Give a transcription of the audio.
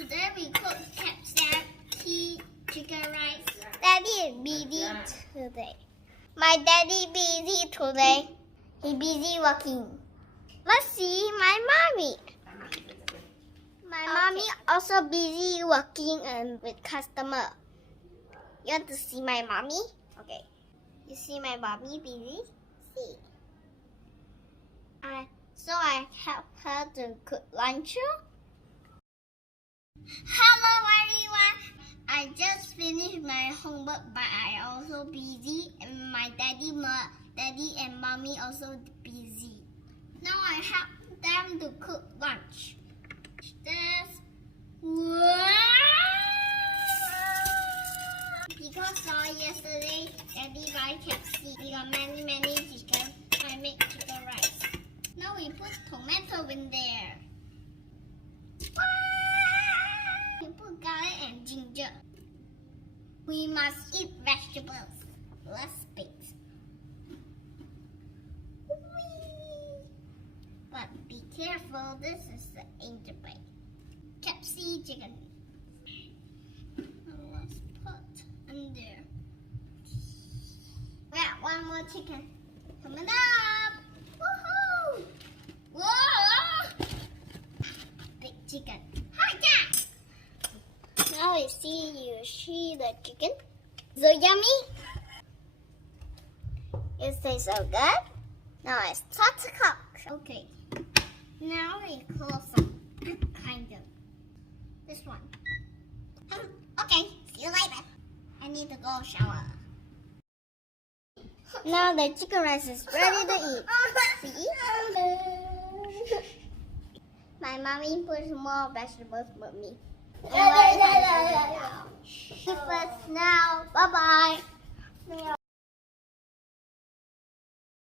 Today we cook KFC chicken rice. Daddy is busy today. My daddy busy today. He busy working. Let's see my mommy. My mommy also busy working and with customer. You want to see my mommy? Okay. You see my mommy busy? See. So I help her to cook lunch. Hello everyone. I just finished my homework, but I also busy, and my daddy and mommy also busy. Now I help them to cook lunch. Because yesterday daddy buy KFC. We got many chicken. I make chicken rice. Now we put tomato in there. We put garlic and ginger. We must eat vegetables. Let's bake. But be careful, this is the angel bake. KFC chicken. Let's put in there. We got one more chicken. Coming up! Woohoo! Whoa! Big chicken. Hi, now you see the chicken. So yummy. It tastes so good. Now I start to cook. Okay. Now we close some. Kind of. This one. Okay. See you later. I need to go shower. Now the chicken rice is ready to eat. See? My mommy puts more vegetables for me. Keep us now. Bye bye.